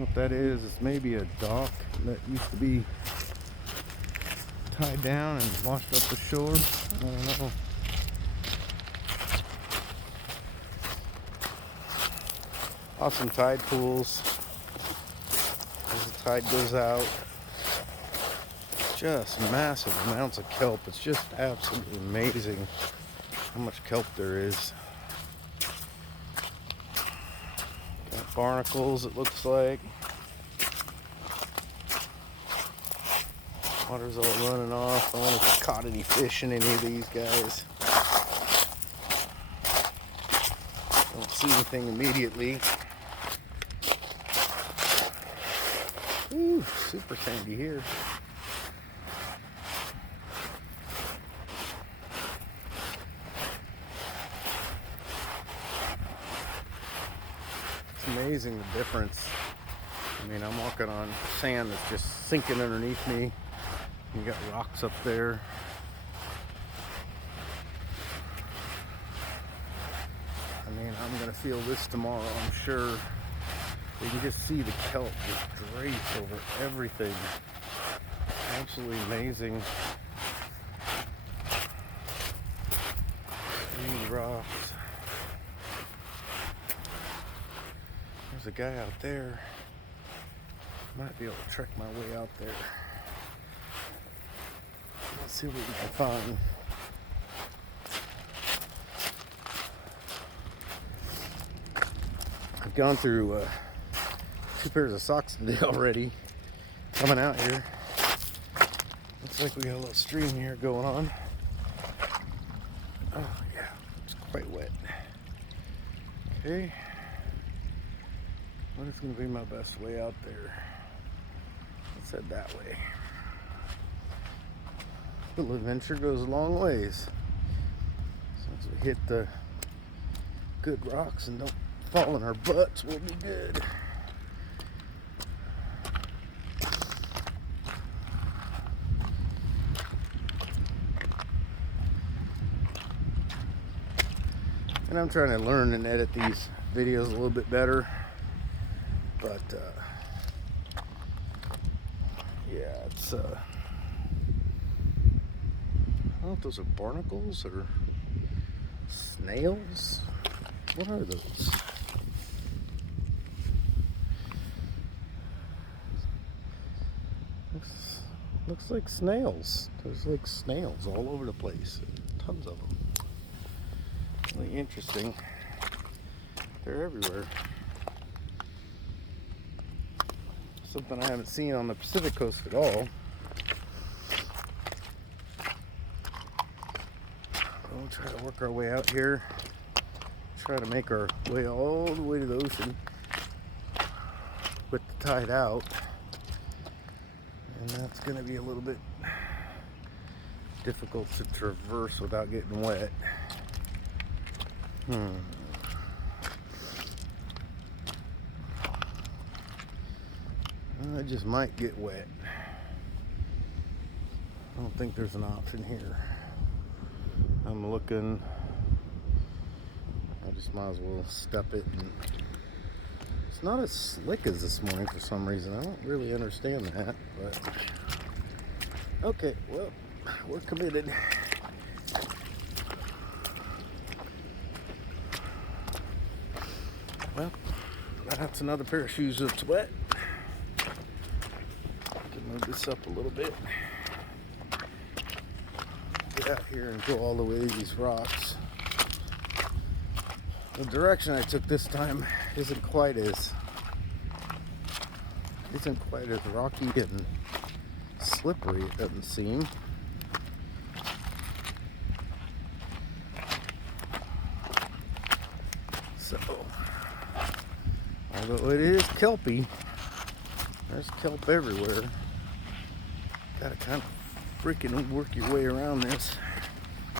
know what that is. It's maybe a dock that used to be tied down and washed up the shore. I don't know. Awesome tide pools as the tide goes out. Just massive amounts of kelp. It's just absolutely amazing how much kelp there is. Got barnacles, it looks like. Water's all running off. I don't know if I caught any fish in any of these guys. Don't see anything immediately. Ooh, super sandy here. It's amazing the difference. I mean, I'm walking on sand that's just sinking underneath me. You got rocks up there. I mean, I'm gonna feel this tomorrow, I'm sure. You can just see the kelp just drape over everything. Absolutely amazing. Green rocks. There's a guy out there. Might be able to trek my way out there. Let's see what we can find. I've gone through 2 pairs of socks today already. Coming out here. Looks like we got a little stream here going on. Oh yeah, it's quite wet. Okay. What is going to be my best way out there? Let's head that way. Little adventure goes a long ways. As long as we hit the good rocks and don't fall in our butts, we'll be good. And I'm trying to learn and edit these videos a little bit better, but yeah, it's I don't know if those are barnacles or snails. What are those? Looks like snails. There's like snails all over the place. Tons of them. Really interesting. They're everywhere. Something I haven't seen on the Pacific coast at all. We'll try to work our way out here. Try to make our way all the way to the ocean with the tide out. And that's going to be a little bit difficult to traverse without getting wet. I just might get wet. I don't think there's an option here. I'm looking. I just might as well step it. And it's not as slick as this morning for some reason. I don't really understand that, but okay, well, we're committed. Well, that's another pair of shoes that's wet. Can move this up a little bit. Get out here and go all the way to these rocks. The direction I took this time isn't quite as rocky and slippery, it doesn't seem. So, although it is kelpy, there's kelp everywhere. Gotta kind of freaking work your way around this.